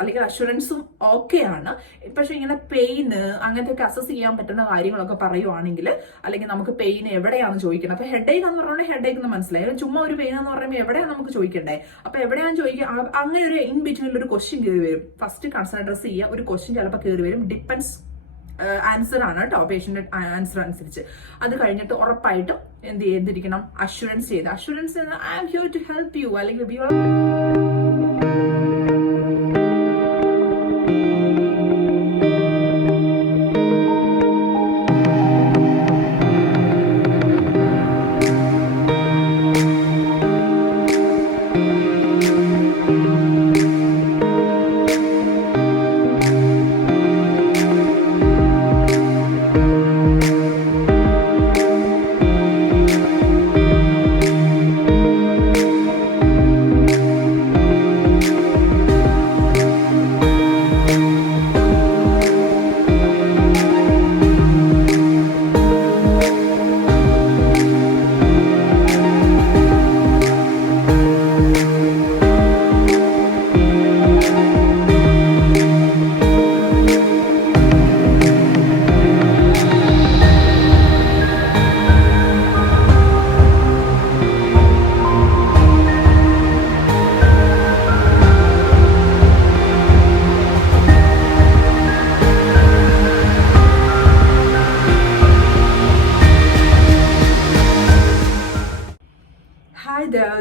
അല്ലെങ്കിൽ അഷുറൻസും ഓക്കെയാണ്. പക്ഷെ ഇങ്ങനെ പെയിന് അങ്ങനത്തെ ഒക്കെ അസസ് ചെയ്യാൻ പറ്റുന്ന കാര്യങ്ങളൊക്കെ പറയുവാണെങ്കിൽ, അല്ലെങ്കിൽ നമുക്ക് പെയിൻ എവിടെയാണെന്ന് ചോദിക്കണം. അപ്പൊ ഹെഡേക്ക് എന്ന് പറഞ്ഞാൽ ഹെഡേക്ക് എന്ന് മനസ്സിലായി, ചുമ്മാ ഒരു പെയിൻ എന്ന് പറയുമ്പോൾ എവിടെയാണ് നമുക്ക് ചോദിക്കണ്ടേ? അപ്പൊ എവിടെയാണെന്ന് ചോദിക്കുക, അങ്ങനെ ഒരു ഇൻ ബിറ്റ്വീനിൽ ഒരു ക്വസ്റ്റ്യൻ കയറി വരും. ഫസ്റ്റ് കൺസേൺ അഡ്രസ് ചെയ്യുക, ഒരു ക്വസ്റ്റ്യൻ ചിലപ്പോൾ കയറി വരും. ഡിപ്പെൻസ് ആൻസർ ആണ് കേട്ടോ, പേഷ്യന്റ് ആൻസർ അനുസരിച്ച്. അത് കഴിഞ്ഞിട്ട് ഉറപ്പായിട്ടും എന്ത് ചെയ്തിരിക്കണം, അഷുറൻസ് ചെയ്ത്. Assurance I am here to help you, അല്ലെങ്കിൽ we are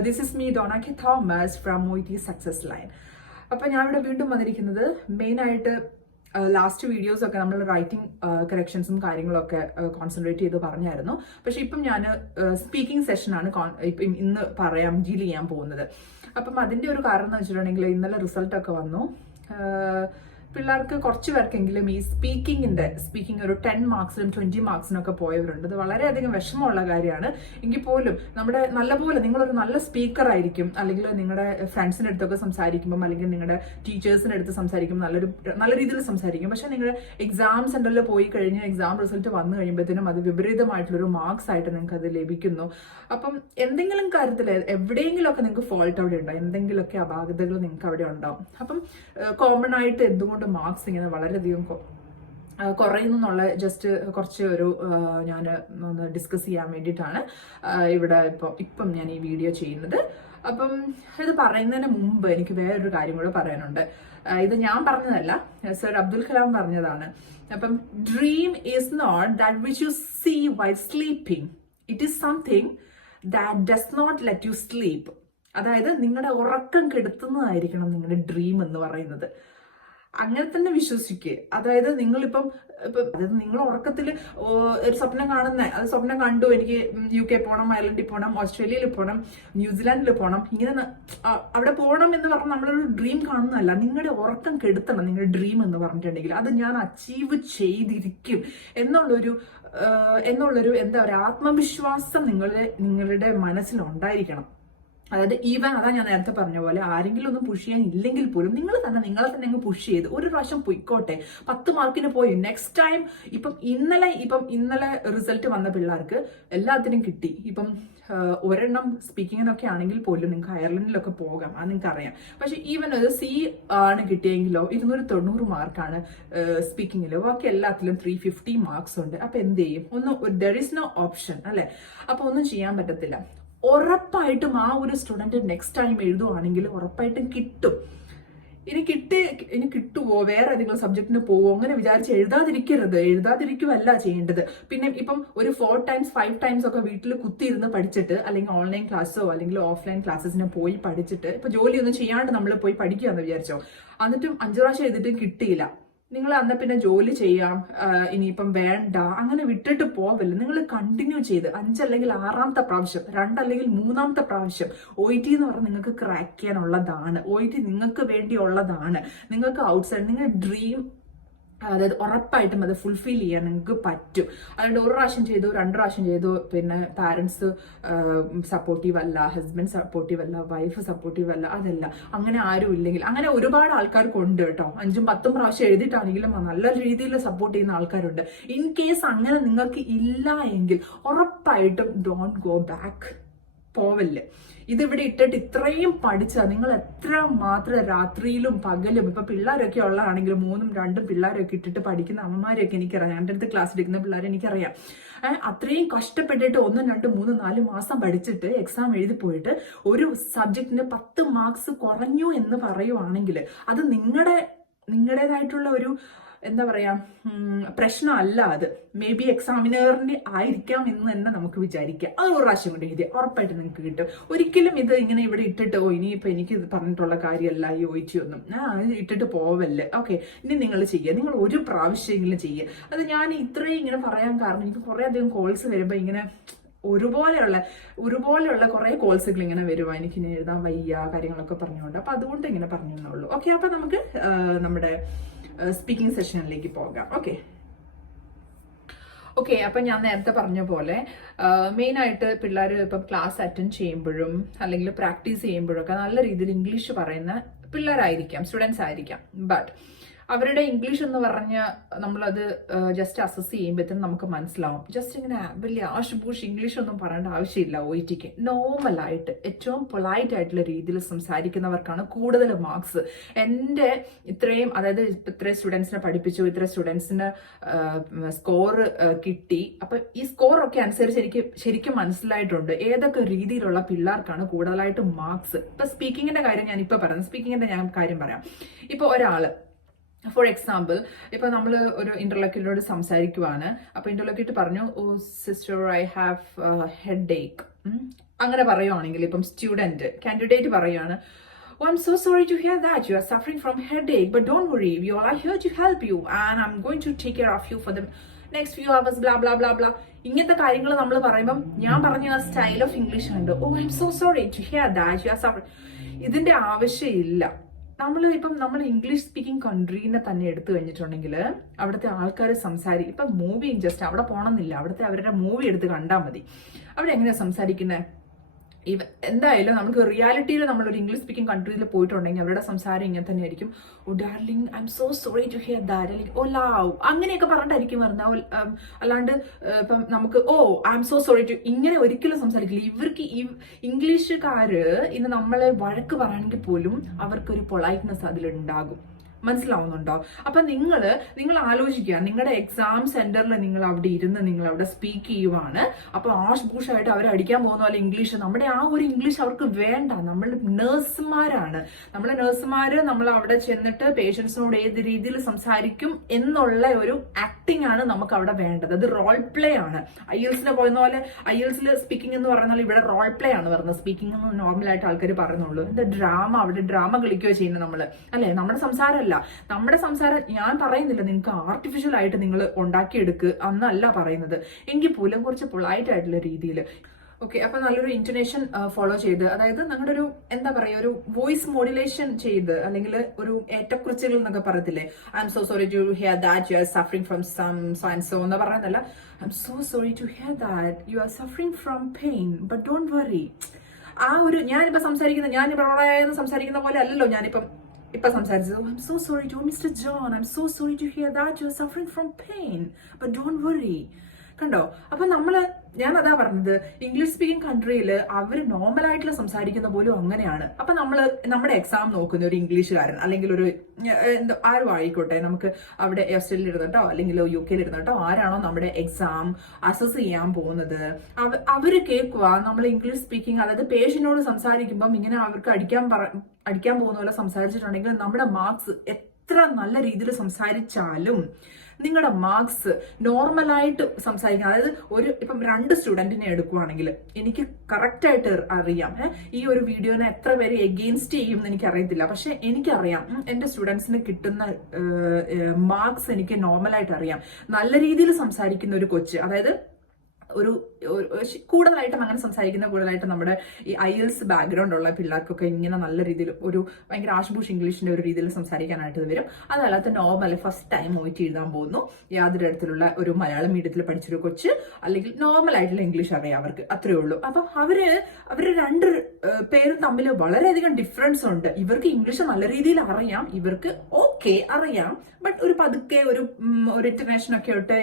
this is me ഡോണാക്കി തോമസ് ഫ്രം മൊയ്റ്റി സക്സസ് ലൈൻ. അപ്പം ഞാൻ ഇവിടെ വീണ്ടും വന്നിരിക്കുന്നത് മെയിനായിട്ട് ലാസ്റ്റ് വീഡിയോസ് ഒക്കെ നമ്മൾ റൈറ്റിംഗ് കറക്ഷൻസും കാര്യങ്ങളൊക്കെ കോൺസെൻട്രേറ്റ് ചെയ്ത് പറഞ്ഞായിരുന്നു. പക്ഷെ ഇപ്പം ഞാൻ സ്പീക്കിംഗ് സെഷനാണ് ഇപ്പം ഇന്ന് ഡീൽ ചെയ്യാൻ പോകുന്നത്. അപ്പം അതിൻ്റെ ഒരു കാരണം എന്ന് വെച്ചിട്ടുണ്ടെങ്കിൽ ഇന്നലെ റിസൾട്ടൊക്കെ വന്നു. പിള്ളേർക്ക് കുറച്ച് പേർക്കെങ്കിലും ഈ സ്പീക്കിംഗ് ഒരു 10 മാർക്സിലും 20 മാർക്സിനൊക്കെ പോയവരുണ്ട്. അത് വളരെയധികം വിഷമമുള്ള കാര്യമാണ്. എങ്കിൽ പോലും നമ്മുടെ നല്ലപോലെ നിങ്ങളൊരു നല്ല സ്പീക്കർ ആയിരിക്കും, അല്ലെങ്കിൽ നിങ്ങളുടെ ഫ്രണ്ട്സിൻ്റെ അടുത്തൊക്കെ സംസാരിക്കുമ്പം, അല്ലെങ്കിൽ നിങ്ങളുടെ ടീച്ചേഴ്സിൻ്റെ അടുത്ത് സംസാരിക്കുമ്പോൾ നല്ല രീതിയിൽ സംസാരിക്കും. പക്ഷെ നിങ്ങളുടെ എക്സാം സെന്ററിൽ പോയി കഴിഞ്ഞ് എക്സാം റിസൾട്ട് വന്നു കഴിയുമ്പോഴത്തേനും അത് വിപരീതമായിട്ടുള്ളൊരു മാർക്സ് ആയിട്ട് നിങ്ങൾക്ക് അത് ലഭിക്കുന്നു. അപ്പം എന്തെങ്കിലും കാര്യത്തിൽ എവിടെയെങ്കിലുമൊക്കെ നിങ്ങൾക്ക് ഫോൾട്ട് അവിടെ ഉണ്ടാവും, എന്തെങ്കിലുമൊക്കെ അപാകതകൾ നിങ്ങൾക്ക് അവിടെ ഉണ്ടാവും. അപ്പം കോമൺ ആയിട്ട് എന്തുകൊണ്ട് മാർക്സ് ഇങ്ങനെ വളരെയധികം കുറയുന്നു എന്നുള്ള ജസ്റ്റ് കുറച്ച് ഒരു ഞാൻ ഒന്ന് ഡിസ്കസ് ചെയ്യാൻ വേണ്ടിയിട്ടാണ് ഇവിടെ ഇപ്പം ഞാൻ ഈ വീഡിയോ ചെയ്യുന്നത്. അപ്പം ഇത് പറയുന്നതിന് മുമ്പ് എനിക്ക് വേറൊരു കാര്യം കൂടെ പറയാനുണ്ട്. ഇത് ഞാൻ പറഞ്ഞതല്ല, സർ അബ്ദുൽ കലാം പറഞ്ഞതാണ്. അപ്പം dream is not that which you see while sleeping, it is something that does not let you sleep. അതായത് നിങ്ങളുടെ ഉറക്കം കെടുത്തുന്നതായിരിക്കണം നിങ്ങളുടെ ഡ്രീം എന്ന് പറയുന്നത്. അങ്ങനെ തന്നെ വിശ്വസിക്കുക. അതായത് അതായത് നിങ്ങൾ ഉറക്കത്തിൽ ഒരു സ്വപ്നം അത് സ്വപ്നം കണ്ടു, എനിക്ക് UK പോകണം, അയർലൻഡിൽ പോകണം, ഓസ്ട്രേലിയയിൽ പോകണം, ന്യൂസിലാൻഡിൽ പോകണം, ഇങ്ങനെ അവിടെ പോകണം എന്ന് പറഞ്ഞ് നമ്മളൊരു ഡ്രീം കാണുന്നതല്ല. നിങ്ങളുടെ ഉറക്കം കെടുത്തണം നിങ്ങളുടെ ഡ്രീം എന്ന് പറഞ്ഞിട്ടുണ്ടെങ്കിൽ അത് ഞാൻ അച്ചീവ് ചെയ്തിരിക്കും എന്നുള്ളൊരു എന്താ പറയുക, ആത്മവിശ്വാസം നിങ്ങളുടെ മനസ്സിലുണ്ടായിരിക്കണം. അതായത് അതാ ഞാൻ നേരത്തെ പറഞ്ഞ പോലെ ആരെങ്കിലും ഒന്നും പുഷ് ചെയ്യാൻ ഇല്ലെങ്കിൽ പോലും നിങ്ങളെ തന്നെ അങ്ങ് പുഷ് ചെയ്ത് ഒരു പ്രാവശ്യം പൊയ്ക്കോട്ടെ. 10 മാർക്കിന് പോയി, നെക്സ്റ്റ് ടൈം ഇന്നലെ റിസൾട്ട് വന്ന പിള്ളേർക്ക് എല്ലാത്തിനും കിട്ടി. ഒരെണ്ണം സ്പീക്കിങ്ങിനൊക്കെ ആണെങ്കിൽ പോലും നിങ്ങൾക്ക് അയർലൻഡിലൊക്കെ പോകാം, അത് നിങ്ങൾക്ക് അറിയാം. പക്ഷെ ഒരു C ആണ് കിട്ടിയെങ്കിലോ 290 മാർക്കാണ് സ്പീക്കിങ്ങിലോ, ബാക്കി എല്ലാത്തിലും 350 മാർക്സ് ഉണ്ട്. അപ്പൊ എന്ത് ചെയ്യും? ദർ ഇസ് നോ ഓപ്ഷൻ അല്ലെ. അപ്പൊ ഒന്നും ചെയ്യാൻ പറ്റത്തില്ല. ഉറപ്പായിട്ടും ആ ഒരു സ്റ്റുഡന്റ് നെക്സ്റ്റ് ടൈം എഴുതുവാണെങ്കിൽ ഉറപ്പായിട്ടും കിട്ടും. ഇനി കിട്ടുവോ, വേറെ ഏതെങ്കിലും സബ്ജക്റ്റിന് പോവോ, അങ്ങനെ വിചാരിച്ച് എഴുതാതിരിക്കുവല്ല ചെയ്യേണ്ടത്. പിന്നെ ഒരു 4 times 5 times ഒക്കെ വീട്ടിൽ കുത്തിയിരുന്ന് പഠിച്ചിട്ട്, അല്ലെങ്കിൽ ഓൺലൈൻ ക്ലാസ്സോ അല്ലെങ്കിൽ ഓഫ്ലൈൻ ക്ലാസ്സസിന് പോയി പഠിച്ചിട്ട്, ജോലിയൊന്നും ചെയ്യാണ്ട് നമ്മൾ പോയി പഠിക്കുകയെന്ന് വിചാരിച്ചോ, എന്നിട്ടും 5 പ്രാവശ്യം എഴുതിയിട്ടും കിട്ടിയില്ല, നിങ്ങൾ അന്ന് പിന്നെ ജോലി ചെയ്യാം, ഇനിയിപ്പം വേണ്ട, അങ്ങനെ വിട്ടിട്ട് പോവല്ല. നിങ്ങൾ കണ്ടിന്യൂ ചെയ്ത് 5 അല്ലെങ്കിൽ 6ാമത്തെ പ്രാവശ്യം, 2 അല്ലെങ്കിൽ 3ാമത്തെ പ്രാവശ്യം OET എന്ന് പറഞ്ഞാൽ നിങ്ങൾക്ക് ക്രാക്ക് ചെയ്യാനുള്ളതാണ്. OET നിങ്ങൾക്ക് വേണ്ടിയുള്ളതാണ്. നിങ്ങൾക്ക് ഔട്ട്സൈഡ് നിങ്ങളുടെ ഡ്രീം അതായത് ഉറപ്പായിട്ടും അത് ഫുൾഫിൽ ചെയ്യാൻ നിങ്ങൾക്ക് പറ്റും. അതുകൊണ്ട് 1 പ്രാവശ്യം ചെയ്തു, 2 പ്രാവശ്യം ചെയ്തു, പിന്നെ പാരൻസ് സപ്പോർട്ടീവ് അല്ല, ഹസ്ബൻഡ് സപ്പോർട്ടീവ് അല്ല, വൈഫ് സപ്പോർട്ടീവ് അല്ല, അതല്ല, അങ്ങനെ ആരും ഇല്ലെങ്കിൽ, അങ്ങനെ ഒരുപാട് ആൾക്കാർക്ക് ഉണ്ട് കേട്ടോ. 5ഉം 10ഉം പ്രാവശ്യം എഴുതിയിട്ടാണെങ്കിലും നല്ല രീതിയിൽ സപ്പോർട്ട് ചെയ്യുന്ന ആൾക്കാരുണ്ട്. ഇൻ കേസ് അങ്ങനെ നിങ്ങൾക്ക് ഇല്ല എങ്കിൽ ഉറപ്പായിട്ടും ഡോണ്ട് ഗോ ബാക്ക് പോവല്ല്. ഇതിവിടെ ഇട്ടിട്ട് ഇത്രയും പഠിച്ചാൽ നിങ്ങൾ എത്ര മാത്രം രാത്രിയിലും പകലും ഇപ്പൊ പിള്ളേരൊക്കെ ഉള്ളതാണെങ്കിൽ 3ഉം 2ഉം പിള്ളേരൊക്കെ ഇട്ടിട്ട് പഠിക്കുന്ന അമ്മമാരെയൊക്കെ എനിക്കറിയാം. എൻ്റെ അടുത്ത് ക്ലാസ് എടുക്കുന്ന പിള്ളേരെ എനിക്കറിയാം. അത്രയും കഷ്ടപ്പെട്ടിട്ട് 1, 2, 3, 4 മാസം പഠിച്ചിട്ട് എക്സാം എഴുതി പോയിട്ട് ഒരു സബ്ജക്റ്റിന് 10 മാർക്സ് കുറഞ്ഞു എന്ന് പറയുവാണെങ്കിൽ അത് നിങ്ങളുടേതായിട്ടുള്ള ഒരു എന്താ പറയാ പ്രശ്നമല്ല. അത് മേ ബി എക്സാമിനറിന്റെ ആയിരിക്കാം എന്ന് തന്നെ നമുക്ക് വിചാരിക്കാം. അത് ഒരു പ്രാവശ്യം കൊണ്ട് എഴുതി ഉറപ്പായിട്ട് നിങ്ങൾക്ക് കിട്ടും. ഒരിക്കലും ഇത് ഇങ്ങനെ ഇവിടെ ഇട്ടിട്ട് ഇനിയിപ്പോ എനിക്ക് ഇത് പറഞ്ഞിട്ടുള്ള കാര്യമല്ല ഈ ഒന്നും ഇട്ടിട്ട് പോവല്ലേ. ഓക്കെ, ഇനി നിങ്ങൾ ചെയ്യുക, നിങ്ങൾ ഒരു പ്രാവശ്യമെങ്കിലും ചെയ്യുക. അത് ഞാൻ ഇത്രയും ഇങ്ങനെ പറയാൻ കാരണം എനിക്ക് കുറെ അധികം കോൾസ് വരുമ്പോ ഇങ്ങനെ ഒരുപോലെയുള്ള കുറെ കോൾസുകൾ ഇങ്ങനെ വരുവാ, എനിക്ക് ഇനി എഴുതാൻ വയ്യ കാര്യങ്ങളൊക്കെ പറഞ്ഞുകൊണ്ട്. അപ്പൊ അതുകൊണ്ട് ഇങ്ങനെ പറഞ്ഞു എന്നുള്ളൂ. ഓക്കെ, അപ്പൊ നമുക്ക് നമ്മുടെ സ്പീക്കിംഗ് സെഷനിലേക്ക് പോകാം. ഓക്കെ, അപ്പൊ ഞാൻ നേരത്തെ പറഞ്ഞ പോലെ മെയിനായിട്ട് പിള്ളേർ ഇപ്പം ക്ലാസ് അറ്റൻഡ് ചെയ്യുമ്പോഴും അല്ലെങ്കിൽ പ്രാക്ടീസ് ചെയ്യുമ്പോഴൊക്കെ നല്ല രീതിയിൽ ഇംഗ്ലീഷ് പറയുന്ന പിള്ളേരായിരിക്കാം, സ്റ്റുഡൻസ് ആയിരിക്കാം. ബട്ട് അവരുടെ ഇംഗ്ലീഷ് എന്ന് പറഞ്ഞ നമ്മളത് ജസ്റ്റ് അസസ് ചെയ്യുമ്പോഴത്തേനും നമുക്ക് മനസ്സിലാവും. ജസ്റ്റ് ഇങ്ങനെ വലിയ ആഷ് ബൂഷ് ഇംഗ്ലീഷ് ഒന്നും പറയേണ്ട ആവശ്യമില്ല. OETക്ക് നോർമലായിട്ട് ഏറ്റവും പൊളൈറ്റ് ആയിട്ടുള്ള രീതിയിൽ സംസാരിക്കുന്നവർക്കാണ് കൂടുതൽ മാർക്സ്. എൻ്റെ ഇത്രയും, അതായത് ഇത്രയും സ്റ്റുഡൻസിനെ പഠിപ്പിച്ചു, ഇത്ര സ്റ്റുഡൻസിന് സ്കോർ കിട്ടി. അപ്പൊ ഈ സ്കോറൊക്കെ അനുസരിച്ച് എനിക്ക് ശരിക്കും മനസ്സിലായിട്ടുണ്ട് ഏതൊക്കെ രീതിയിലുള്ള പിള്ളേർക്കാണ് കൂടുതലായിട്ട് മാർക്സ്. ഇപ്പൊ സ്പീക്കിങ്ങിന്റെ കാര്യം ഞാൻ ഇപ്പൊ പറയുന്നത്, സ്പീക്കിങ്ങിന്റെ ഞാൻ കാര്യം പറയാം. ഇപ്പൊ ഒരാള് ഫോർ എക്സാമ്പിൾ ഇപ്പൊ നമ്മൾ ഒരു ഇന്റർലോക്യൂട്ടറോട് സംസാരിക്കുവാണ്. അപ്പൊ ഇന്റർലോക്യൂട്ടർ പറഞ്ഞു, ഓ സിസ്റ്റർ ഐ ഹാവ് ഹെഡ് ഏക്ക്, അങ്ങനെ പറയുവാണെങ്കിൽ ഇപ്പം കാൻഡിഡേറ്റ് പറയുകയാണ്, oh I'm so sorry to hear that you are suffering from headache, but don't worry, we all are here to help you and I'm going to take care of you for the next few hours blah blah blah blah. ഇങ്ങനത്തെ കാര്യങ്ങൾ നമ്മൾ പറയുമ്പം ഞാൻ പറഞ്ഞ ആ style of English ഉണ്ട്. ഓ I'm so sorry to hear that you are suffering. ഇതിന്റെ ആവശ്യമില്ല. നമ്മൾ ഇംഗ്ലീഷ് സ്പീക്കിംഗ് കൺട്രീനെ തന്നെ എടുത്തു കഴിഞ്ഞിട്ടുണ്ടെങ്കിൽ അവിടുത്തെ ആൾക്കാർ ഇപ്പം മൂവിങ് ജസ്റ്റ് അവിടെ പോകണമെന്നില്ല, അവിടുത്തെ അവരുടെ മൂവി എടുത്ത് കണ്ടാൽ മതി. അവിടെ എങ്ങനെയാ സംസാരിക്കുന്നത്? എന്തായാലും നമുക്ക് റിയാലിറ്റിയിൽ നമ്മളൊരു ഇംഗ്ലീഷ് സ്പീക്കിംഗ് കൺട്രിയിൽ പോയിട്ടുണ്ടെങ്കിൽ അവരുടെ സംസാരം ഇങ്ങനെ തന്നെ ആയിരിക്കും. Oh darling I'm so sorry to hear that, അല്ലെങ്കിൽ ഓ ലവ്, അങ്ങനെയൊക്കെ പറഞ്ഞിട്ടായിരിക്കും വരുന്നത്. അല്ലാണ്ട് ഇപ്പം നമുക്ക് oh I'm so sorry to ഇങ്ങനെ ഒരിക്കലും സംസാരിക്കില്ല. ഇവർക്ക് ഇംഗ്ലീഷുകാര് ഇന്ന് നമ്മളെ വഴക്ക് പറയുകയാണെങ്കിൽ പോലും അവർക്കൊരു പൊളൈറ്റ്നെസ് അതിലുണ്ടാകും. മനസ്സിലാവുന്നുണ്ടോ? അപ്പൊ നിങ്ങൾ ആലോചിക്കുക, നിങ്ങളുടെ എക്സാം സെന്ററിൽ നിങ്ങൾ അവിടെ ഇരുന്ന് നിങ്ങൾ അവിടെ സ്പീക്ക് ചെയ്യുവാണ്. അപ്പൊ ആഷ് ബൂഷ് ആയിട്ട് അവരെ അടിക്കാൻ പോകുന്ന പോലെ ഇംഗ്ലീഷ്, നമ്മുടെ ആ ഒരു ഇംഗ്ലീഷ് അവർക്ക് വേണ്ട. നമ്മൾ നഴ്സുമാരാണ്, നമ്മൾ അവിടെ ചെന്നിട്ട് പേഷ്യൻസിനോട് ഏത് രീതിയിൽ സംസാരിക്കും എന്നുള്ള ഒരു ആക്ടിംഗ് ആണ് നമുക്ക് അവിടെ വേണ്ടത്. അത് റോൾ പ്ലേ ആണ്. IELTS പറയുന്ന പോലെ IELTS സ്പീക്കിംഗ് എന്ന് പറയുന്നത് ഇവിടെ റോൾ പ്ലേ ആണ് പറയുന്നത്. സ്പീക്കിംഗ് നോർമലായിട്ട് ആൾക്കാർ പറയുന്നുള്ളൂ. എന്താ ഡ്രാമ, അവിടെ ഡ്രാമ കളിക്കുകയോ ചെയ്യുന്നത് നമ്മള്, അല്ലെ? നമ്മുടെ സംസാരമല്ല. നമ്മുടെ സംസാരം ഞാൻ പറയുന്നില്ല നിങ്ങൾക്ക് ആർട്ടിഫിഷ്യൽ ആയിട്ട് നിങ്ങൾ ഉണ്ടാക്കിയെടുക്കുക എന്നല്ല പറയുന്നത്. എങ്കിൽ പോലും കുറച്ച് പൊളൈറ്റ് ആയിട്ടുള്ള രീതിയിൽ. ഓക്കെ, അപ്പൊ നല്ലൊരു ഇന്റോനേഷൻ ഫോളോ ചെയ്ത്, അതായത് നിങ്ങളുടെ ഒരു എന്താ പറയാ ഒരു വോയിസ് മോഡുലേഷൻ ചെയ്ത്, അല്ലെങ്കിൽ ഒരു ഏറ്റക്കുറിച്ചുകൾ എന്നൊക്കെ പറയത്തില്ലേ, I'm so sorry to hear that you are suffering from so and so എന്ന് പറയുന്നതല്ല, I'm so sorry to hear that you are suffering from pain but don't worry. ആ ഒരു ഞാനിപ്പോ സംസാരിക്കുന്ന പോലെ അല്ലല്ലോ ഇപ്പൊ സംസാരിച്ചത്. I'm so sorry to mister John, I'm so sorry to hear that you are suffering from pain but don't worry. കണ്ടോ? അപ്പൊ ഞാൻ അതാ പറഞ്ഞത്, ഇംഗ്ലീഷ് സ്പീക്കിംഗ് കൺട്രിയിൽ അവർ നോർമലായിട്ടുള്ള സംസാരിക്കുന്ന പോലും അങ്ങനെയാണ്. അപ്പൊ നമ്മുടെ എക്സാം നോക്കുന്ന ഒരു ഇംഗ്ലീഷുകാരൻ അല്ലെങ്കിൽ ഒരു ആരും ആയിക്കോട്ടെ, നമുക്ക് അവിടെ ഓസ്ട്രേലിയയിൽ ഇരുന്നിട്ടോ അല്ലെങ്കിൽ UK ഇരുന്നിട്ടോ ആരാണോ നമ്മുടെ എക്സാം അസസ് ചെയ്യാൻ പോകുന്നത്, അവര് കേൾക്കുക നമ്മൾ ഇംഗ്ലീഷ് സ്പീക്കിംഗ്, അതായത് പേഷ്യന്റിനോട് സംസാരിക്കുമ്പം ഇങ്ങനെ അവർക്ക് അടിക്കാൻ പോകുന്ന പോലെ സംസാരിച്ചിട്ടുണ്ടെങ്കിൽ നമ്മുടെ മാർക്സ് എത്ര നല്ല രീതിയിൽ സംസാരിച്ചാലും നിങ്ങളുടെ മാർക്സ് നോർമലായിട്ട് സംസാരിക്കണം. അതായത് ഇപ്പം 2 സ്റ്റുഡന്റിനെ എടുക്കുവാണെങ്കിൽ എനിക്ക് കറക്റ്റ് ആയിട്ട് അറിയാം ഈ ഒരു വീഡിയോനെ എത്ര പേര് എഗെയിൻസ്റ്റ് ചെയ്യും എന്ന് എനിക്ക് അറിയത്തില്ല. പക്ഷെ എനിക്കറിയാം എന്റെ സ്റ്റുഡൻസിന് കിട്ടുന്ന മാർക്സ് എനിക്ക് നോർമലായിട്ട് അറിയാം. നല്ല രീതിയിൽ സംസാരിക്കുന്ന ഒരു കൊച്ച്, അതായത് ഒരു കൂടുതലായിട്ടും അങ്ങനെ സംസാരിക്കുന്ന കൂടുതലായിട്ട് നമ്മുടെ ഈ IELTS ബാക്ക്ഗ്രൗണ്ട് ഉള്ള പിള്ളേർക്കൊക്കെ ഇങ്ങനെ നല്ല രീതിയിൽ ഒരു ഭയങ്കര ആഷ്ബൂഷ് ഇംഗ്ലീഷിന്റെ ഒരു രീതിയിൽ സംസാരിക്കാനായിട്ട് വരും. അതല്ലാത്ത നോർമൽ ഫസ്റ്റ് ടൈം OET എഴുതാൻ പോകുന്നു, യാതൊരു തരത്തിലുള്ള ഒരു മലയാളം മീഡിയത്തിൽ പഠിച്ചൊരു കൊച്ച്, അല്ലെങ്കിൽ നോർമൽ ആയിട്ടുള്ള ഇംഗ്ലീഷ് അറിയാം അവർക്ക്, അത്രേ ഉള്ളൂ. അപ്പൊ അവര് 2 പേരും തമ്മിൽ വളരെയധികം ഡിഫറൻസ് ഉണ്ട്. ഇവർക്ക് ഇംഗ്ലീഷ് നല്ല രീതിയിൽ അറിയാം, ഇവർക്ക് ഓക്കെ അറിയാം, ബട്ട് ഒരു പതുക്കെ ഒരു ഇൻറ്റർനേഷൻ ഒക്കെ ഇട്ട്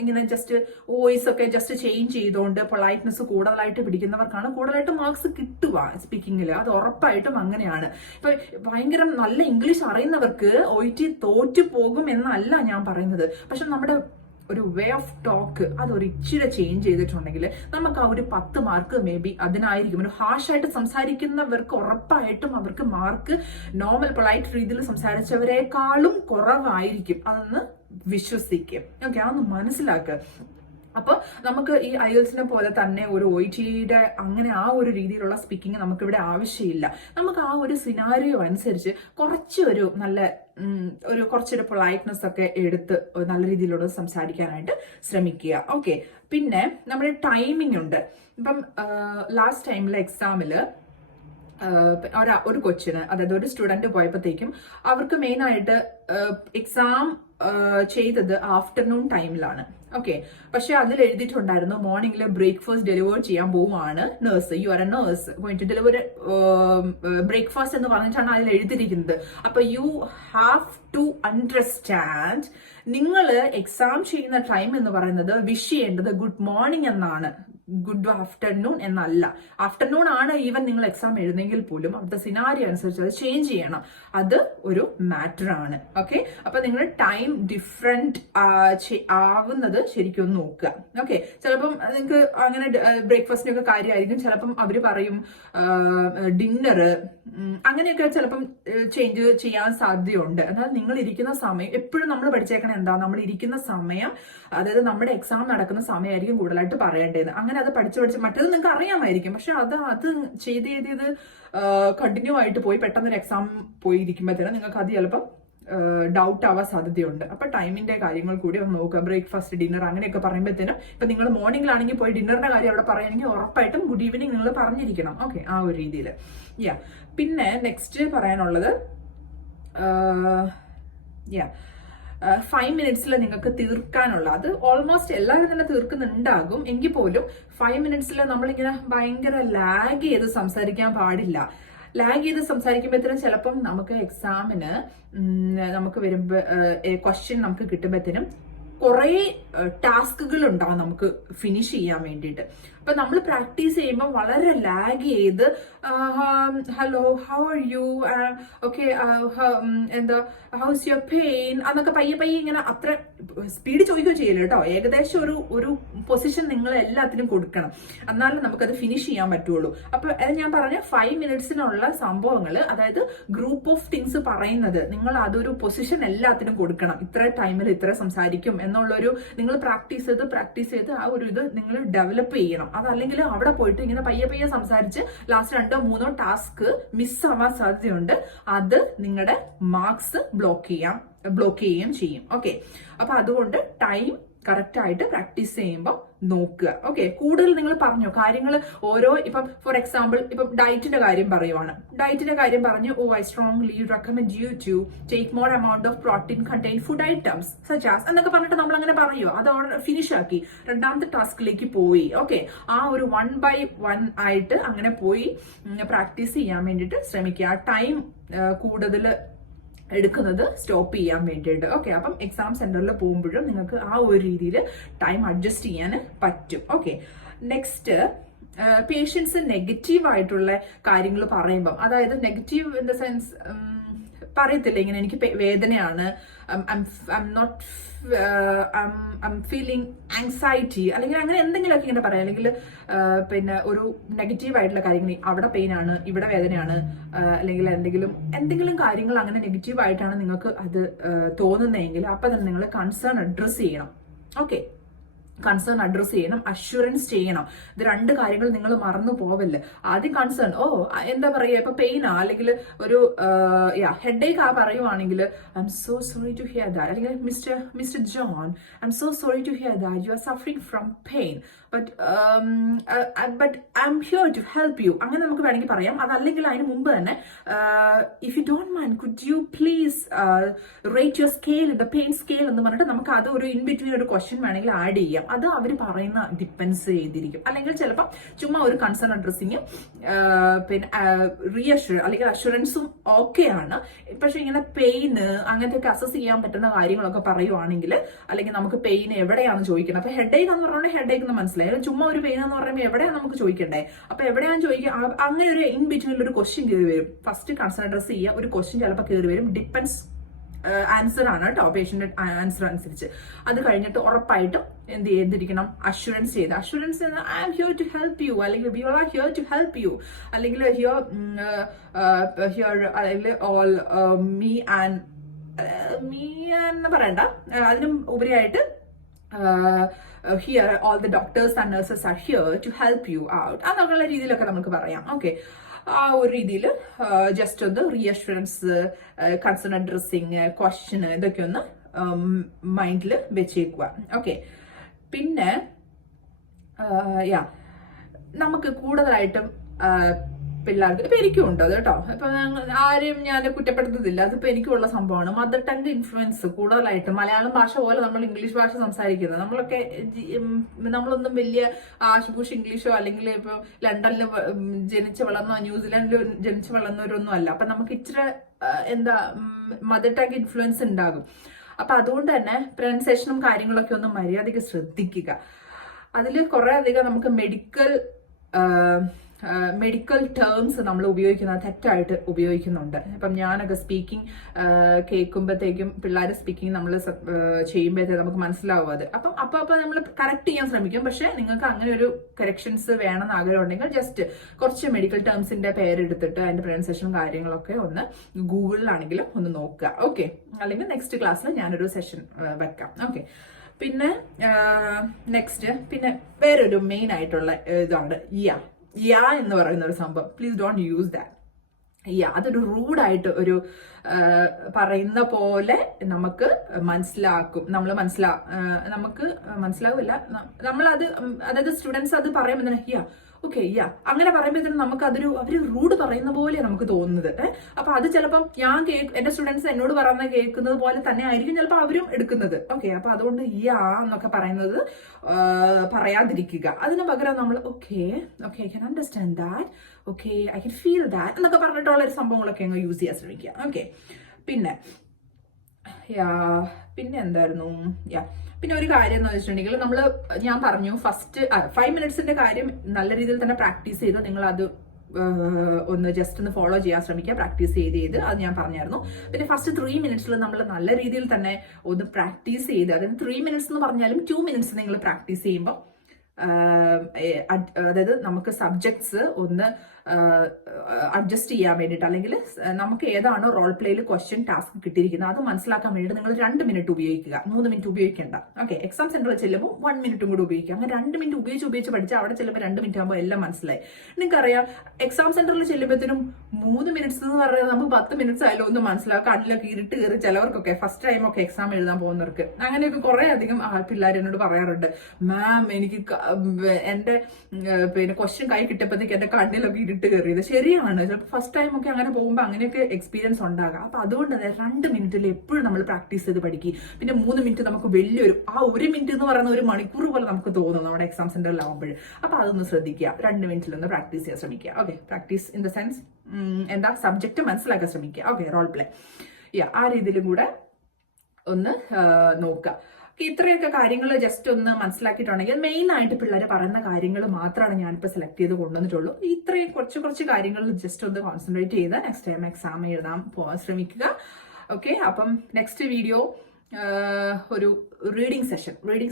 ഇങ്ങനെ ജസ്റ്റ് വോയിസ് ഒക്കെ ജസ്റ്റ് ജസ്റ്റ് ചേഞ്ച് ചെയ്തുകൊണ്ട് പൊളൈറ്റ്നെസ് കൂടുതലായിട്ട് പിടിക്കുന്നവർക്കാണ് കൂടുതലായിട്ട് മാർക്സ് കിട്ടുക സ്പീക്കിങ്ങിൽ. അത് ഉറപ്പായിട്ടും അങ്ങനെയാണ്. ഇപ്പൊ ഭയങ്കര നല്ല ഇംഗ്ലീഷ് അറിയുന്നവർക്ക് OET തോറ്റു പോകും എന്നല്ല ഞാൻ പറയുന്നത്. പക്ഷെ നമ്മുടെ ഒരു വേ ഓഫ് ടോക്ക് അതൊരു ഇച്ചിരി ചേഞ്ച് ചെയ്തിട്ടുണ്ടെങ്കിൽ നമുക്ക് ആ ഒരു 10 മാർക്ക് മേ ബി അതിനായിരിക്കും. ഒരു ഹാഷായിട്ട് സംസാരിക്കുന്നവർക്ക് ഉറപ്പായിട്ടും അവർക്ക് മാർക്ക് നോർമൽ പൊളൈറ്റ് രീതിയിൽ സംസാരിച്ചവരെക്കാളും കുറവായിരിക്കും. അതൊന്ന് വിശ്വസിക്കുക. ഓക്കെ, അതൊന്ന് മനസ്സിലാക്കുക. അപ്പൊ നമുക്ക് ഈ IELTS പോലെ തന്നെ ഒരു OETയുടെ അങ്ങനെ ആ ഒരു രീതിയിലുള്ള സ്പീക്കിംഗ് നമുക്കിവിടെ ആവശ്യമില്ല. നമുക്ക് ആ ഒരു സിനാരിയോ അനുസരിച്ച് കുറച്ചൊരു നല്ല കുറച്ചൊരു പൊളൈറ്റ്നെസ് ഒക്കെ എടുത്ത് നല്ല രീതിയിലുള്ള സംസാരിക്കാനായിട്ട് ശ്രമിക്കുക. ഓക്കെ, പിന്നെ നമ്മുടെ ടൈമിംഗ് ഉണ്ട്. ഇപ്പം ലാസ്റ്റ് ടൈമിലെ എക്സാമില് ഒരു കൊച്ചിന്, അതായത് ഒരു സ്റ്റുഡന്റ് പോയപ്പോഴത്തേക്കും അവർക്ക് മെയിൻ ആയിട്ട് എക്സാം ചെയ്തത് ആഫ്റ്റർനൂൺ ടൈമിലാണ്. ഓക്കെ, പക്ഷെ അതിൽ എഴുതിയിട്ടുണ്ടായിരുന്നു മോർണിംഗിൽ ബ്രേക്ക്ഫാസ്റ്റ് ഡെലിവർ ചെയ്യാൻ പോവുകയാണ് nurse, you are a nurse going to deliver breakfast എന്ന് പറഞ്ഞിട്ടാണ് അതിൽ എഴുതിയിരിക്കുന്നത്. അപ്പൊ യു ഹാവ് ടു അണ്ടർസ്റ്റാൻഡ്, നിങ്ങൾ എക്സാം ചെയ്യുന്ന ടൈം എന്ന് പറയുന്നത് വിഷ് ചെയ്യേണ്ടത് ഗുഡ് മോർണിംഗ് എന്നാണ്, ഗുഡ് ആഫ്റ്റർനൂൺ എന്നല്ല. ആഫ്റ്റർനൂൺ ആണ് ഈവൻ നിങ്ങൾ എക്സാം എഴുതെങ്കിൽ പോലും അവിടുത്തെ സിനാരി അനുസരിച്ച് അത് ചേഞ്ച് ചെയ്യണം. അത് ഒരു മാറ്റർ ആണ്. ഓക്കെ, അപ്പൊ നിങ്ങൾ ടൈം ഡിഫറെന്റ് ആവുന്നത് ശരിക്കും ഒന്ന് നോക്കുക. ഓക്കെ, ചിലപ്പം നിങ്ങൾക്ക് അങ്ങനെ ബ്രേക്ക്ഫാസ്റ്റിനൊക്കെ കാര്യമായിരിക്കും, ചിലപ്പം അവര് പറയും ഡിന്നർ, അങ്ങനെയൊക്കെ ചിലപ്പം ചേഞ്ച് ചെയ്യാൻ സാധ്യതയുണ്ട്. എന്നാൽ നിങ്ങൾ ഇരിക്കുന്ന സമയം എപ്പോഴും നമ്മൾ പഠിച്ചേക്കണം എന്താ, നമ്മൾ ഇരിക്കുന്ന സമയം, അതായത് നമ്മുടെ എക്സാം നടക്കുന്ന സമയമായിരിക്കും കൂടുതലായിട്ട് പറയേണ്ടത്. അങ്ങനെ അത് പഠിച്ച് മറ്റേത് നിങ്ങൾക്ക് അറിയാമായിരിക്കും, പക്ഷെ അത് ചെയ്ത് കണ്ടിന്യൂ ആയിട്ട് പോയി പെട്ടെന്ന് ഒരു എക്സാം പോയി ഇരിക്കുമ്പോഴത്തേനും നിങ്ങൾക്ക് അത് ചിലപ്പം ഡൗട്ട് ആവാൻ സാധ്യതയുണ്ട്. അപ്പൊ ടൈമിന്റെ കാര്യങ്ങൾ കൂടി ഒന്ന് നോക്കുക. ബ്രേക്ക്ഫാസ്റ്റ്, ഡിന്നർ അങ്ങനെയൊക്കെ പറയുമ്പോഴത്തേനും ഇപ്പൊ നിങ്ങൾ മോർണിംഗിലാണെങ്കിൽ പോയി ഡിന്നറിന്റെ കാര്യം അവിടെ പറയുകയാണെങ്കിൽ ഉറപ്പായിട്ടും ഗുഡ് ഈവനിങ് നിങ്ങൾ പറഞ്ഞിരിക്കണം. ഓക്കെ, ആ ഒരു രീതിയിൽ. പിന്നെ നെക്സ്റ്റ് പറയാനുള്ളത് 5 മിനിറ്റ്സിൽ നിങ്ങൾക്ക് തീർക്കാനുള്ള, അത് ഓൾമോസ്റ്റ് എല്ലാവരും തന്നെ തീർക്കുന്നുണ്ടാകും, എങ്കിൽ പോലും 5 മിനിറ്റ്സിൽ നമ്മളിങ്ങനെ ഭയങ്കര ലാഗ് ചെയ്ത് സംസാരിക്കാൻ പാടില്ല. ലാഗ് ചെയ്ത് സംസാരിക്കുമ്പോഴത്തേനും ചിലപ്പം നമുക്ക് എക്സാമിന് നമുക്ക് വരുമ്പോ ക്വസ്റ്റ്യൻ നമുക്ക് കിട്ടുമ്പോഴത്തേനും കുറെ ടാസ്കുകൾ ഉണ്ടാവും നമുക്ക് ഫിനിഷ് ചെയ്യാൻ വേണ്ടിയിട്ട്. അപ്പൊ നമ്മൾ പ്രാക്ടീസ് ചെയ്യുമ്പോൾ വളരെ ലാഗ് ചെയ്ത് hello how are you, okay എന്താ ഹൗസ് യുവർ പെയിൻ എന്നൊക്കെ പയ്യെ ഇങ്ങനെ അത്ര സ്പീഡ് ചോദിക്കുകയോ ചെയ്യില്ല കേട്ടോ. ഏകദേശം ഒരു പൊസിഷൻ നിങ്ങൾ എല്ലാത്തിനും കൊടുക്കണം, എന്നാലും നമുക്കത് ഫിനിഷ് ചെയ്യാൻ പറ്റുള്ളൂ. അപ്പൊ അത് ഞാൻ പറഞ്ഞ 5 മിനിറ്റ്സിനുള്ള സംഭവങ്ങൾ, അതായത് ഗ്രൂപ്പ് ഓഫ് തിങ്സ് പറയുന്നത്, നിങ്ങൾ അതൊരു പൊസിഷൻ എല്ലാത്തിനും കൊടുക്കണം. ഇത്ര ടൈമിൽ ഇത്ര സംസാരിക്കും എന്നുള്ളൊരു നിങ്ങൾ പ്രാക്ടീസ് ചെയ്ത് ആ ഒരു ഇത് നിങ്ങൾ ഡെവലപ്പ് ചെയ്യണം. അതല്ലെങ്കിൽ അവിടെ പോയിട്ട് ഇങ്ങനെ പയ്യെ സംസാരിച്ച് ലാസ്റ്റ് 2 or 3 ടാസ്ക് മിസ് ആവാൻ സാധ്യതയുണ്ട്. അത് നിങ്ങളുടെ മാർക്സ് ബ്ലോക്ക് ചെയ്യുകയും ചെയ്യും. ഓക്കെ, അപ്പൊ അതുകൊണ്ട് ടൈം കറക്റ്റ് ആയിട്ട് പ്രാക്ടീസ് ചെയ്യുമ്പോൾ നോക്കുക. ഓക്കെ, കൂടുതൽ നിങ്ങൾ പറഞ്ഞു കാര്യങ്ങൾ ഓരോ, ഇപ്പം ഫോർ എക്സാമ്പിൾ ഇപ്പം ഡയറ്റിന്റെ കാര്യം പറയുവാണ്, ഡയറ്റിന്റെ കാര്യം പറഞ്ഞു, I strongly recommend you to take more amount of protein contain food items such as എന്നൊക്കെ പറഞ്ഞിട്ട് നമ്മൾ അങ്ങനെ പറയുമോ, അത് ഫിനിഷ് ആക്കി രണ്ടാമത്തെ ടാസ്കിലേക്ക് പോയി. ഓക്കെ, ആ ഒരു 1 by 1 ആയിട്ട് അങ്ങനെ പോയി പ്രാക്ടീസ് ചെയ്യാൻ വേണ്ടിയിട്ട് ശ്രമിക്കുക. ടൈം കൂടുതൽ എടുക്കുന്നത് സ്റ്റോപ്പ് ചെയ്യാൻ വേണ്ടിയിട്ട്. ഓക്കെ, അപ്പം എക്സാം സെന്ററിൽ പോകുമ്പോഴും നിങ്ങൾക്ക് ആ ഒരു രീതിയിൽ ടൈം അഡ്ജസ്റ്റ് ചെയ്യാൻ പറ്റും. ഓക്കെ, നെക്സ്റ്റ് പേഷ്യൻസ് നെഗറ്റീവ് ആയിട്ടുള്ള കാര്യങ്ങൾ പറയുമ്പം, അതായത് നെഗറ്റീവ് ഇൻ ദ സെൻസ് പറയത്തില്ല ഇങ്ങനെ എനിക്ക് വേദനയാണ്, ഐം ഫീലിംഗ് ആങ്സൈറ്റി, അല്ലെങ്കിൽ അങ്ങനെ എന്തെങ്കിലുമൊക്കെ ഇങ്ങനെ പറയാം. അല്ലെങ്കിൽ പിന്നെ ഒരു നെഗറ്റീവ് ആയിട്ടുള്ള കാര്യങ്ങൾ, അവിടെ പെയിൻ ആണ്, ഇവിടെ വേദനയാണ്, അല്ലെങ്കിൽ എന്തെങ്കിലും കാര്യങ്ങൾ അങ്ങനെ നെഗറ്റീവ് ആയിട്ടാണ് നിങ്ങൾക്ക് അത് തോന്നുന്നതെങ്കിൽ അപ്പൊ തന്നെ നിങ്ങൾ കൺസേൺ അഡ്രസ് ചെയ്യണം. ഓക്കെ, കൺസേൺ അഡ്രസ് ചെയ്യണം, അഷ്വറൻസ് ചെയ്യണം. ഇത് 2 കാര്യങ്ങൾ നിങ്ങൾ മറന്നു പോവല്ലേ. ആദ്യം കൺസേൺ, എന്താ പറയുക, ഇപ്പൊ പെയിനാ അല്ലെങ്കിൽ ഒരു ഹെഡേക്ക് പറയുവാണെങ്കിൽ I'm so sorry to hear that, അല്ലെങ്കിൽ mister John I'm so sorry to hear that you are suffering from pain but I'm here to help you, അങ്ങനെ നമുക്ക് വേണമെങ്കിൽ പറയാം. അതല്ലെങ്കിൽ അതിന് മുമ്പ് തന്നെ if you don't mind could you please rate your scale, the pain scale എന്ന് പറഞ്ഞിട്ട് നമുക്ക് അത് ഒരു ഇൻ ബിറ്റ്വീൻ ഒരു ക്വസ്റ്റ്യൻ വേണമെങ്കിൽ ആഡ് ചെയ്യാം. അത് അവർ പറയുന്ന ഡിപ്പെൻസ് ചെയ്തിരിക്കും. അല്ലെങ്കിൽ ചിലപ്പോൾ ചുമ്മാ ഒരു കൺസേൺ അഡ്രസ്സിങ് പിന്നെ റീഅഷ്യൂർ അല്ലെങ്കിൽ അഷുറൻസും ഓക്കെയാണ്. പക്ഷെ ഇങ്ങനെ പെയിന് അങ്ങനത്തെ ഒക്കെ അസസ് ചെയ്യാൻ പറ്റുന്ന കാര്യങ്ങളൊക്കെ പറയുവാണെങ്കിൽ, അല്ലെങ്കിൽ നമുക്ക് പെയിൻ എവിടെയാണെന്ന് ചോദിക്കണം. അപ്പൊ ഹെഡേക്ക് എന്ന് പറഞ്ഞാൽ ഹെഡേക്ക് എന്ന് മനസ്സിലാവും. മനസ്സിലായി. ചുമ്മാ ഒരു പെയിൻ എന്ന് പറയുമ്പോൾ എവിടെയാണ് നമുക്ക് ചോദിക്കണ്ടേ? അപ്പൊ എവിടെയാണ് ചോദിക്കുക? അങ്ങനെ ഒരു ഇൻ ബിറ്റ്വീനിൽ ഒരു ക്വസ്റ്റ്യൻ കയറി വരും. ഫസ്റ്റ് കൺസേൺ അഡ്രസ് ചെയ്യുക, ഒരു ക്വസ്റ്റ്യൻ ചിലപ്പോൾ കയറി വരും. ഡിപ്പെൻസ് ആൻസർ ആണ് കേട്ടോ, പേഷ്യന്റ് ആൻസർ അനുസരിച്ച്. അത് കഴിഞ്ഞിട്ട് ഉറപ്പായിട്ടും എന്ത് ചെയ്തിരിക്കണം? അഷുറൻസ് ചെയ്ത്. Assurance I am here to help you, അല്ലെങ്കിൽ we are here to help you, അല്ലെങ്കിൽ ഹിയർ അല്ലെങ്കിൽ ഓൾ മീ എന്ന് പറയണ്ട, അതിനും ഉപരിയായിട്ട് here all the doctors and nurses are here to help you out, അതൊക്കെയുള്ള രീതിയിലൊക്കെ നമുക്ക് പറയാം. ഓക്കെ, ആ ഒരു രീതിയിൽ ജസ്റ്റ് ഒന്ന് റീഅഷുറൻസ്, കൺസേൺ അഡ്രസ്സിങ്, ക്വസ്റ്റ്യന്, ഇതൊക്കെ ഒന്ന് മൈൻഡിൽ വെച്ചേക്കുക. ഓക്കെ, പിന്നെ നമുക്ക് കൂടുതലായിട്ടും പിള്ളേർക്ക് ഇപ്പൊ എനിക്കും ഉണ്ട് അത് കേട്ടോ. ഇപ്പൊ ആരെയും ഞാൻ കുറ്റപ്പെടുത്തുന്നില്ല, അതിപ്പോ എനിക്കുള്ള സംഭവമാണ്. മദർ ടങ് ഇൻഫ്ലുവൻസ് കൂടുതലായിട്ട് മലയാളം ഭാഷ പോലെ നമ്മൾ ഇംഗ്ലീഷ് ഭാഷ സംസാരിക്കുന്നത്. നമ്മളൊന്നും വലിയ ആശുപൂഷ് ഇംഗ്ലീഷോ അല്ലെങ്കിൽ ഇപ്പൊ ലണ്ടനിൽ ജനിച്ചു വളർന്ന ന്യൂസിലാൻഡിൽ ജനിച്ചു വളർന്നവരൊന്നും അല്ല. അപ്പൊ നമുക്ക് ഇച്ചിരി മദർ ടങ് ഇൻഫ്ലുവൻസ് ഉണ്ടാകും. അപ്പൊ അതുകൊണ്ട് തന്നെ പ്രൊനൗൺസിയേഷനും കാര്യങ്ങളൊക്കെ ഒന്ന് മര്യാദയ്ക്ക് ശ്രദ്ധിക്കുക. അതിൽ കുറെ അധികം നമുക്ക് മെഡിക്കൽ ടേംസ് നമ്മൾ ഉപയോഗിക്കുന്നത് തെറ്റായിട്ട് ഉപയോഗിക്കുന്നുണ്ട്. ഇപ്പം ഞാനൊക്കെ സ്പീക്കിംഗ് കേൾക്കുമ്പോഴത്തേക്കും പിള്ളേർ സ്പീക്കിംഗ് നമ്മൾ ചെയ്യുമ്പോഴത്തേക്ക് നമുക്ക് മനസ്സിലാവും അത്. അപ്പം നമ്മൾ കറക്റ്റ് ചെയ്യാൻ ശ്രമിക്കും. പക്ഷെ നിങ്ങൾക്ക് അങ്ങനെ ഒരു കറക്ഷൻസ് വേണമെന്ന് ആഗ്രഹം ഉണ്ടെങ്കിൽ ജസ്റ്റ് കുറച്ച് മെഡിക്കൽ ടേംസിന്റെ പേരെടുത്തിട്ട് അതിന്റെ പ്രൊനൗൺസിയേഷനും കാര്യങ്ങളൊക്കെ ഒന്ന് ഗൂഗിളിലാണെങ്കിലും ഒന്ന് നോക്കുക. ഓക്കെ, അല്ലെങ്കിൽ നെക്സ്റ്റ് ക്ലാസ്സിൽ ഞാനൊരു സെഷൻ വെക്കാം. ഓക്കെ, പിന്നെ നെക്സ്റ്റ് പിന്നെ വേറൊരു മെയിൻ ആയിട്ടുള്ള ഇതാണ് യാ എന്ന് പറയുന്ന ഒരു സംഭവം. Please don't use that. അതൊരു റൂഡായിട്ട് ഒരു പറയുന്ന പോലെ നമുക്ക് മനസ്സിലാവില്ല. നമ്മളത്, അതായത് സ്റ്റുഡൻസ് അത് പറയുമ്പോൾ തന്നെ ഓക്കെ അങ്ങനെ പറയുമ്പോഴത്തേനും നമുക്ക് അവര് റൂഡ് പറയുന്ന പോലെ നമുക്ക് തോന്നുന്നത്. അപ്പൊ അത് ചിലപ്പം എന്റെ സ്റ്റുഡൻസ് എന്നോട് കേൾക്കുന്നത് പോലെ തന്നെ ആയിരിക്കും ചിലപ്പോൾ അവരും എടുക്കുന്നത്. ഓക്കെ, അപ്പൊ അതുകൊണ്ട് എന്നൊക്കെ പറയുന്നത് പറയാതിരിക്കുക. അതിന് പകരം നമ്മൾ okay I can understand that, okay I can feel that എന്നൊക്കെ പറഞ്ഞിട്ടുള്ള ഒരു സംഭവങ്ങളൊക്കെ അങ്ങ് യൂസ് ചെയ്യാൻ ശ്രമിക്കുക. ഓക്കെ, പിന്നെ എന്തായിരുന്നു പിന്നെ ഒരു കാര്യം എന്ന് വെച്ചിട്ടുണ്ടെങ്കിൽ ഞാൻ പറഞ്ഞു ഫസ്റ്റ് 5 മിനിറ്റ്സിന്റെ കാര്യം നല്ല രീതിയിൽ തന്നെ പ്രാക്ടീസ് ചെയ്ത് നിങ്ങൾ അത് ഒന്ന് ജസ്റ്റ് ഒന്ന് ഫോളോ ചെയ്യാൻ ശ്രമിക്കുക. പ്രാക്ടീസ് ചെയ്ത് അത് ഞാൻ പറഞ്ഞായിരുന്നു. പിന്നെ ഫസ്റ്റ് 3 മിനിറ്റ്സിൽ നമ്മൾ നല്ല രീതിയിൽ തന്നെ ഒന്ന് പ്രാക്ടീസ് ചെയ്ത്, അതായത് 3 മിനിറ്റ്സ് എന്ന് പറഞ്ഞാലും 2 മിനിറ്റ്സ് നിങ്ങൾ പ്രാക്ടീസ് ചെയ്യുമ്പോൾ അതായത് നമുക്ക് സബ്ജക്ട്സ് ഒന്ന് അഡ്ജസ്റ്റ് ചെയ്യാൻ വേണ്ടിയിട്ട്, അല്ലെങ്കിൽ നമുക്ക് ഏതാണ് റോൾ പ്ലേയിൽ ക്വസ്റ്റ്യൻ ടാസ്ക് കിട്ടിയിരിക്കുന്നത് അത് മനസ്സിലാക്കാൻ വേണ്ടിയിട്ട് നിങ്ങൾ 2 മിനിറ്റ് ഉപയോഗിക്കുക, 3 മിനിറ്റ് ഉപയോഗിക്കേണ്ട. ഓക്കെ, എക്സാം സെന്ററിൽ ചെല്ലുമ്പോൾ 1 മിനിറ്റും കൂടി ഉപയോഗിക്കുക. അങ്ങനെ 2 മിനിറ്റ് ഉപയോഗിച്ച് പഠിച്ചാൽ അവിടെ ചെല്ലുമ്പോൾ 2 മിനിറ്റ് ആകുമ്പോൾ എല്ലാം മനസ്സിലായി. നിങ്ങൾക്കറിയാം എക്സാം സെന്ററിൽ ചെല്ലുമ്പോഴത്തേനും 3 മിനിറ്റ്സ് എന്ന് പറയുന്നത് നമുക്ക് 10 മിനിറ്റ്സ് ആയാലും ഒന്നും മനസ്സിലാവും. കണ്ണിലൊക്കെ ഇരുട്ട് കയറി ചിലവർക്കൊക്കെ ഫസ്റ്റ് ടൈം ഒക്കെ എക്സാം എഴുതാൻ പോകുന്നവർക്ക് അങ്ങനെയൊക്കെ കുറെ അധികം പിള്ളേർ എന്നോട് പറയാറുണ്ട്, മാം എനിക്ക് എന്റെ പിന്നെ ക്വസ്റ്റ്യൻ കൈ കിട്ടിയപ്പോഴത്തേക്ക് എന്റെ കണ്ണിലൊക്കെ ഇരുട്ട് കയറിയത്. ശരിയാണ്, ചിലപ്പോൾ ഫസ്റ്റ് ടൈം ഒക്കെ അങ്ങനെ പോകുമ്പോൾ അങ്ങനെയൊക്കെ എക്സ്പീരിയൻസ് ഉണ്ടാകാം. അപ്പൊ അതുകൊണ്ട് തന്നെ 2 മിനിറ്റിൽ എപ്പോഴും നമ്മൾ പ്രാക്ടീസ് ചെയ്ത് പഠിക്കും. പിന്നെ 3 മിനിറ്റ് നമുക്ക് വലിയൊരു 1 മിനിറ്റ് എന്ന് പറയുന്ന ഒരു മണിക്കൂർ പോലെ നമുക്ക് തോന്നും നമ്മുടെ എക്സാം സെന്ററിലാവുമ്പോൾ. അപ്പൊ അതൊന്ന് ശ്രദ്ധിക്കുക, 2 മിനിറ്റിൽ ഒന്ന് പ്രാക്ടീസ് ചെയ്യാൻ ശ്രമിക്കുക. Okay, practice in the sense subject മനസ്സിലാക്കാൻ ശ്രമിക്കുക. ഓക്കെ, റോൾ പ്ലേ ആ രീതിയിലും കൂടെ ഒന്ന് നോക്കുക. ഇത്രയൊക്കെ കാര്യങ്ങൾ ജസ്റ്റ് ഒന്ന് മനസ്സിലാക്കിയിട്ടുണ്ടെങ്കിൽ മെയിൻ ആയിട്ട് പിള്ളേർ പറയുന്ന കാര്യങ്ങൾ മാത്രമാണ് ഞാനിപ്പോൾ സെലക്ട് ചെയ്ത് കൊണ്ടുവന്നിട്ടുള്ളൂ. ഇത്രയും കുറച്ച് കാര്യങ്ങൾ ജസ്റ്റ് ഒന്ന് കോൺസെൻട്രേറ്റ് ചെയ്ത് നെക്സ്റ്റ് ടൈം എക്സാം എഴുതാൻ പോകാൻ ശ്രമിക്കുക. ഓക്കെ, അപ്പം നെക്സ്റ്റ് വീഡിയോ ഒരു റീഡിംഗ്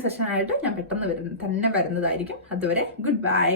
സെഷൻ ആയിട്ട് ഞാൻ പെട്ടെന്ന് തന്നെ വരുന്നതായിരിക്കും. അതുവരെ ഗുഡ് ബൈ.